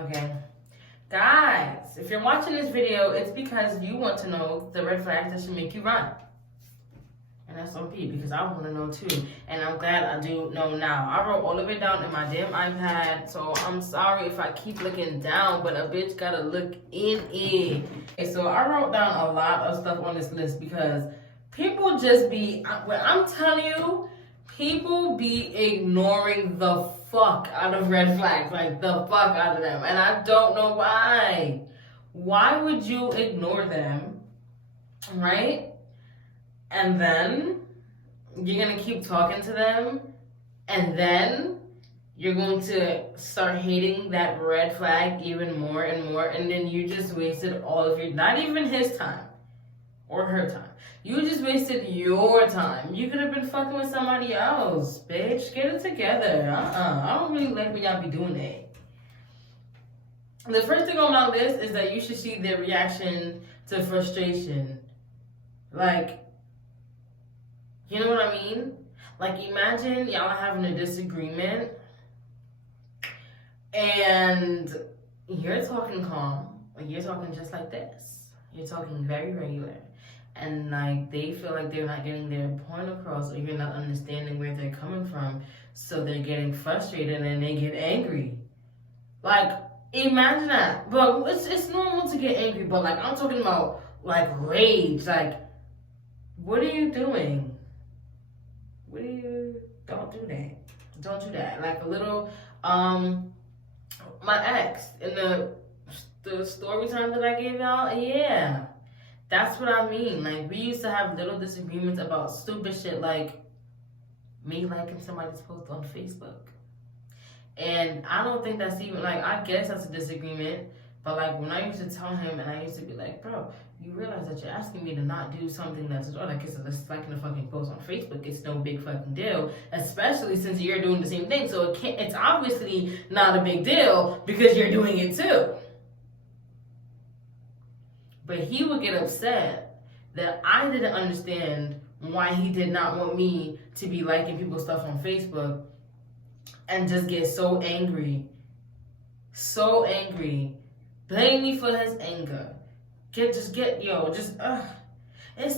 Okay. Guys, if you're watching this video, it's because you want to know the red flags that should make you run. And that's on me because I want to know too. And I'm glad I do know now. I wrote all of it down in my damn iPad. So I'm sorry if I keep looking down, but a bitch gotta look in it. Okay, so I wrote down a lot of stuff on this list because people just be, when I'm telling you, people be ignoring the fuck out of red flags. Like the fuck out of them. And I don't know why. Why would you ignore them? Right? And then you're going to keep talking to them, and then you're going to start hating that red flag even more and more, and then you just wasted all of your, not even his time or her time. You just wasted your time. You could have been fucking with somebody else, bitch. Get it together. I don't really like when y'all be doing that. The first thing on my list is that you should see their reaction to frustration. Like, you know what I mean? Like, imagine y'all are having a disagreement and you're talking calm. Like, you're talking just like this. You're talking very regular. And, like, they feel like they're not getting their point across, or you're not understanding where they're coming from. So they're getting frustrated and they get angry. Like, imagine that. But it's normal to get angry. But, like, I'm talking about, like, rage. Like, what are you doing? Don't do that. Don't do that. Like a little, my ex in the story time that I gave y'all, yeah. That's what I mean. Like, we used to have little disagreements about stupid shit like me liking somebody's post on Facebook. And I don't think that's even, like, I guess that's a disagreement. But, like, when I used to tell him, and I used to be like, bro, you realize that you're asking me to not do something that's, oh, like, it's liking a fucking post on Facebook. It's no big fucking deal, especially since you're doing the same thing. So it's obviously not a big deal because you're doing it too. But he would get upset that I didn't understand why he did not want me to be liking people's stuff on Facebook, and just get so angry. So angry. Blame me for his anger. It's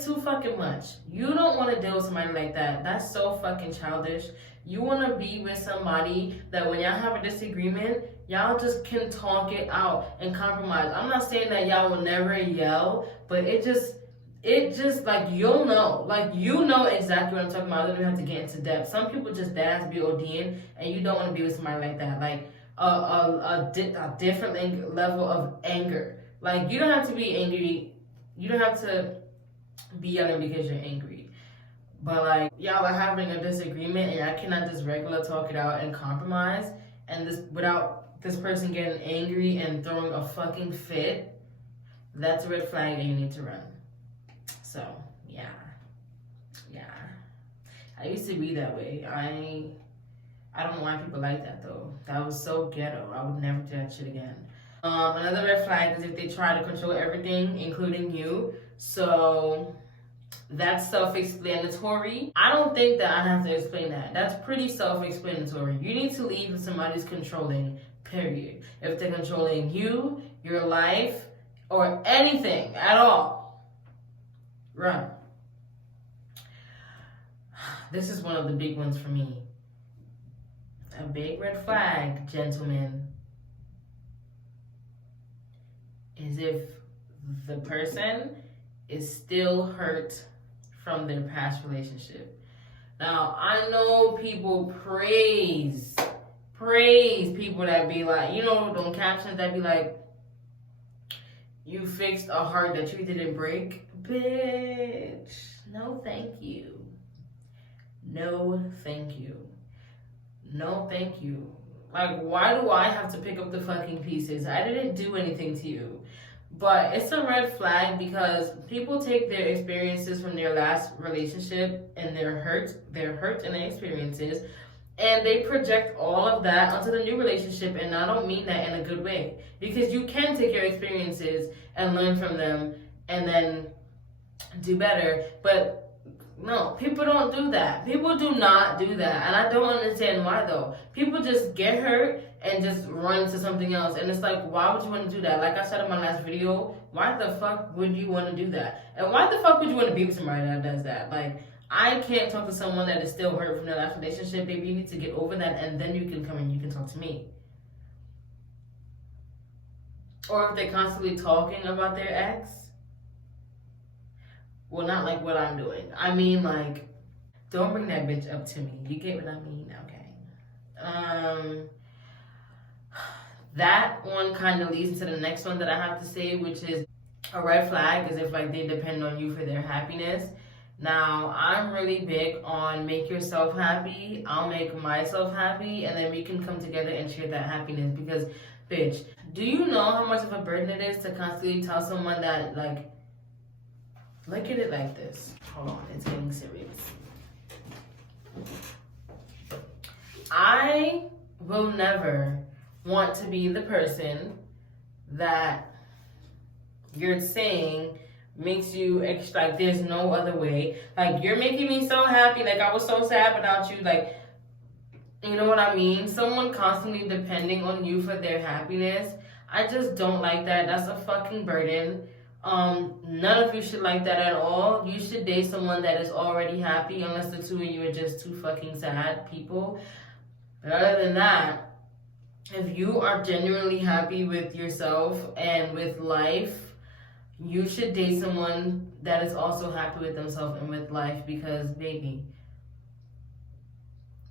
too fucking much. You don't want to deal with somebody like that. That's so fucking childish. You want to be with somebody that when y'all have a disagreement, y'all just can talk it out and compromise. I'm not saying that y'all will never yell, but it just, like, you'll know. Like, you know exactly what I'm talking about. I don't even have to get into depth. Some people just deadass be ODing, and you don't want to be with somebody like that. Like, a different level of anger. Like, you don't have to be angry. You don't have to be yelling because you're angry. But, like, y'all are having a disagreement and I cannot just regular talk it out and compromise, and this without this person getting angry and throwing a fucking fit. That's a red flag and you need to run. So, yeah. I used to be that way. I don't know why people like that though. That was so ghetto. I would never do that shit again. Another red flag is if they try to control everything, including you. So that's self-explanatory. I don't think that I have to explain that. That's pretty self-explanatory. You need to leave if somebody's controlling, period. If they're controlling you, your life, or anything at all, run. This is one of the big ones for me. A big red flag, gentlemen, is if the person is still hurt from their past relationship. Now, I know people praise people that be like, you know, those captions that be like, you fixed a heart that you didn't break. Bitch, no thank you. No thank you. No, thank you. Like, why do I have to pick up the fucking pieces? I didn't do anything to you. But it's a red flag because people take their experiences from their last relationship and their hurt and their experiences, and they project all of that onto the new relationship, and I don't mean that in a good way. Because you can take your experiences and learn from them and then do better, but No, people don't do that. People do not do that. And I don't understand why though. People just get hurt and just run to something else. And it's like, why would you want to do that? Like I said in my last video, why the fuck would you want to do that? And why the fuck would you want to be with somebody that does that? Like, I can't talk to someone that is still hurt from their last relationship. Baby, you need to get over that and then you can come and you can talk to me. Or if they're constantly talking about their ex. Well, not like what I'm doing. I mean, like, don't bring that bitch up to me. You get what I mean? Okay. That one kind of leads to the next one that I have to say, which is a red flag is if, like, they depend on you for their happiness. Now, I'm really big on make yourself happy. I'll make myself happy, and then we can come together and share that happiness. Because, bitch, do you know how much of a burden it is to constantly tell someone that, like, look at it like this. Hold on, it's getting serious. I will never want to be the person that you're saying makes you like there's no other way. Like, you're making me so happy. Like, I was so sad without you. Like, you know what I mean? Someone constantly depending on you for their happiness. I just don't like that. That's a fucking burden. None of you should like that at all. You should date someone that is already happy, unless the two of you are just two fucking sad people. But other than that, if you are genuinely happy with yourself and with life, you should date someone that is also happy with themselves and with life, because baby,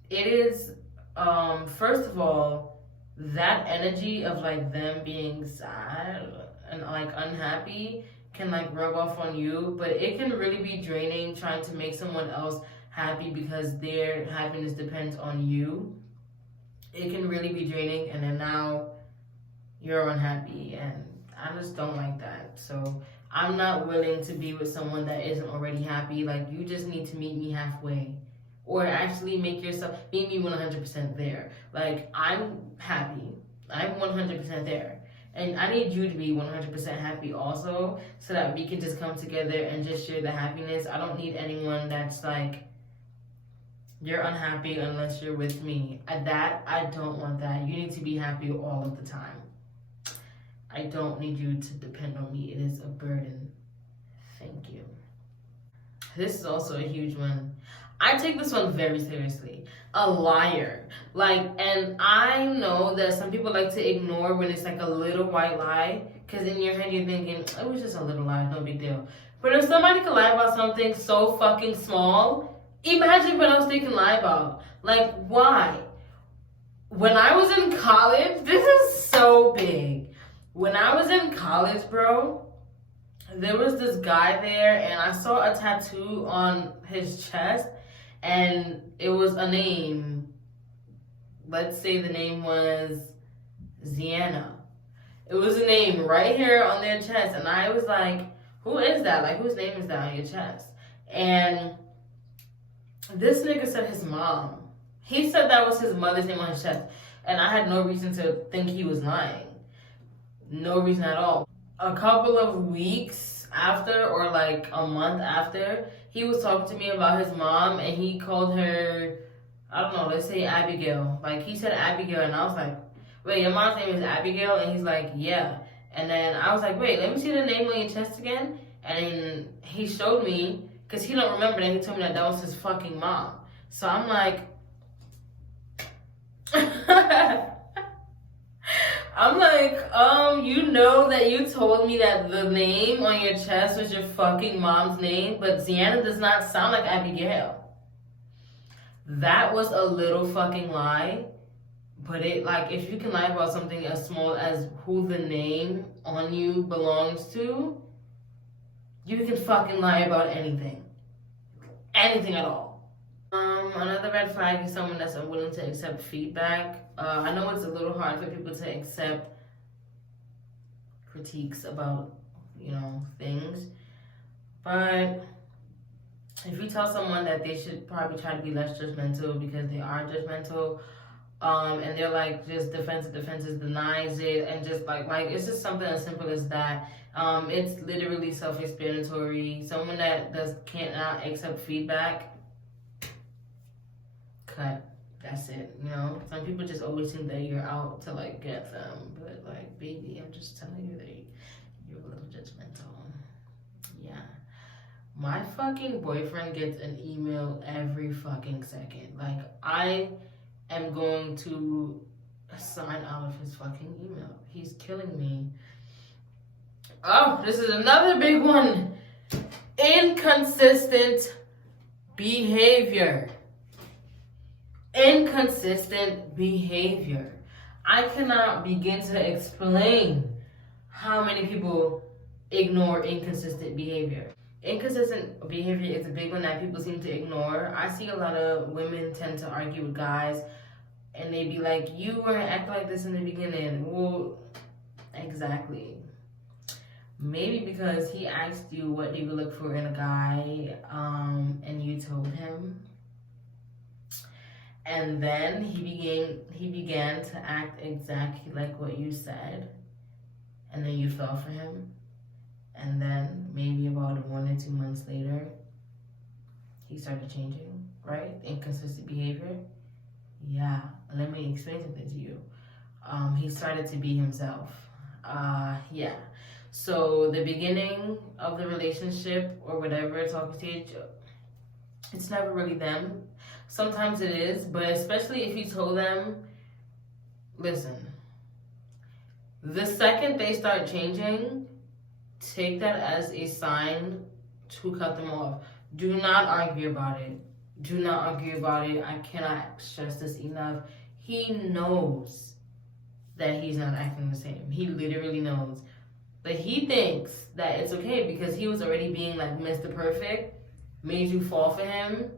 it is first of all, that energy of like them being sad and like unhappy can like rub off on you, but it can really be draining trying to make someone else happy because their happiness depends on you. It can really be draining, and then now you're unhappy, and I just don't like that. So I'm not willing to be with someone that isn't already happy. Like, you just need to meet me halfway, or actually meet me 100% there. Like, I'm happy, I'm 100% there. And I need you to be 100% happy also, so that we can just come together and just share the happiness. I don't need anyone that's like, you're unhappy unless you're with me. I don't want that. You need to be happy all of the time. I don't need you to depend on me. It is a burden. Thank you. This is also a huge one. I take this one very seriously. A liar. Like, and I know that some people like to ignore when it's like a little white lie, because in your head you're thinking, it was just a little lie, no big deal. But if somebody can lie about something so fucking small, imagine what else they can lie about. Like, why? When I was in college, this is so big. When I was in college, bro, there was this guy there, and I saw a tattoo on his chest, and it was a name. Let's say the name was Ziana. It was a name right here on their chest, and I was like, who is that? Like, whose name is that on your chest? And this nigga said his mom. He said that was his mother's name on his chest, and I had no reason to think he was lying. No reason at all. A couple of weeks after, or like a month after, he was talking to me about his mom, and he called her, I don't know, let's say Abigail. Like, he said Abigail, and I was like, wait, your mom's name is Abigail? And he's like, yeah. And then I was like, wait, let me see the name on your chest again. And he showed me, because he don't remember that he told me that was his fucking mom. So I'm like, you know that you told me that the name on your chest was your fucking mom's name, but Ziana does not sound like Abigail. That was a little fucking lie, but it, like, if you can lie about something as small as who the name on you belongs to, you can fucking lie about anything. Anything at all. Another red flag is someone that's unwilling to accept feedback. I know it's a little hard for people to accept critiques about, you know, things. But if you tell someone that they should probably try to be less judgmental because they are judgmental, And they're like just defenses, denies it, and just like it's just something as simple as that. It's literally self-explanatory. Someone that cannot accept feedback, cut. That's it. You know, some people just always think that you're out to like get them, but like, baby, I'm just telling you that you're a little judgmental. Yeah. My fucking boyfriend gets an email every fucking second. Like, I am going to sign out of his fucking email. He's killing me. Oh, this is another big one. Inconsistent behavior. Inconsistent behavior. I cannot begin to explain how many people ignore inconsistent behavior. Inconsistent behavior is a big one that people seem to ignore. I see a lot of women tend to argue with guys and they be like, you weren't acting like this in the beginning. Well, exactly. Maybe because he asked you what you would look for in a guy, and you told him. And then he began to act exactly like what you said. And then you fell for him. And then maybe about 1 or 2 months later, he started changing, right? Inconsistent behavior. Yeah, let me explain something to you. He started to be himself. Yeah. So the beginning of the relationship or whatever, talking stage, it's never really them. Sometimes it is, but especially if you told them, listen, the second they start changing, take that as a sign to cut them off. Do not argue about it. Do not argue about it. I cannot stress this enough. He knows that he's not acting the same. He literally knows. But he thinks that it's okay because he was already being like Mr. Perfect, made you fall for him,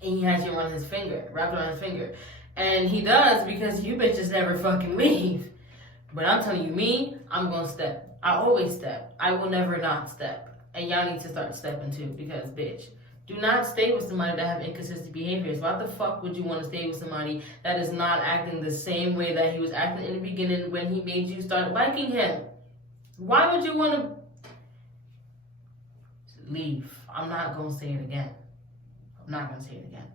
and he has you on his finger, wrapped around his finger. And he does because you bitches never fucking leave. But I'm telling you, me, I'm gonna step. I always step. I will never not step. And y'all need to start stepping too because, bitch, do not stay with somebody that have inconsistent behaviors. Why the fuck would you want to stay with somebody that is not acting the same way that he was acting in the beginning when he made you start liking him? Why would you want to leave? I'm not going to say it again. I'm not going to say it again.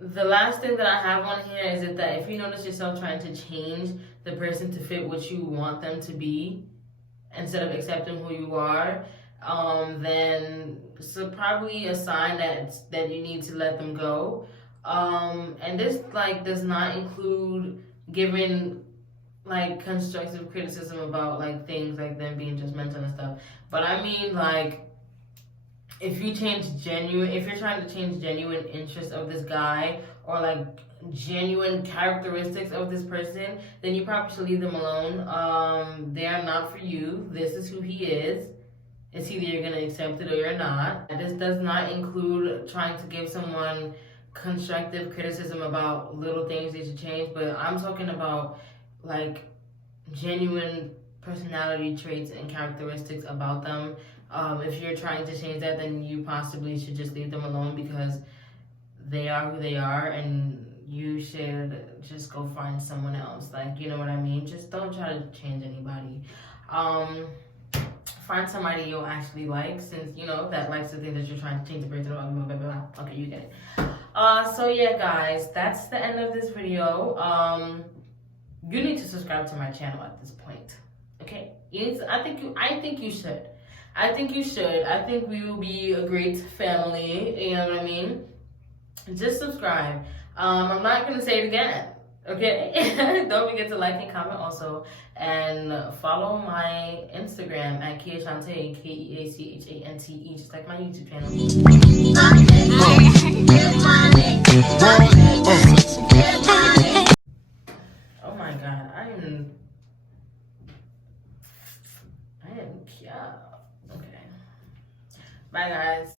The last thing that I have on here is that if you notice yourself trying to change the person to fit what you want them to be instead of accepting who you are, then it's probably a sign that you need to let them go. And this like does not include giving like constructive criticism about like things like them being judgmental and stuff. But I mean like if you're trying to change genuine interest of this guy or like genuine characteristics of this person, then you probably should leave them alone. They are not for you. This is who he is. It's either you're gonna accept it or you're not. This does not include trying to give someone constructive criticism about little things they should change, but I'm talking about like genuine personality traits and characteristics about them. If you're trying to change that, then you possibly should just leave them alone because they are who they are and you should just go find someone else. Like, you know what I mean? Just don't try to change anybody. Find somebody you'll actually like, since you know that likes the thing that you're trying to change the person. Blah, blah, blah, blah. Okay, you get it. So yeah, guys, that's the end of this video. You need to subscribe to my channel at this point. Okay, I think you should. I think you should. I think we will be a great family. You know what I mean? Just subscribe. I'm not gonna say it again. Okay, don't forget to like and comment also, and follow my Instagram at Keachante, Keachante, just like my YouTube channel.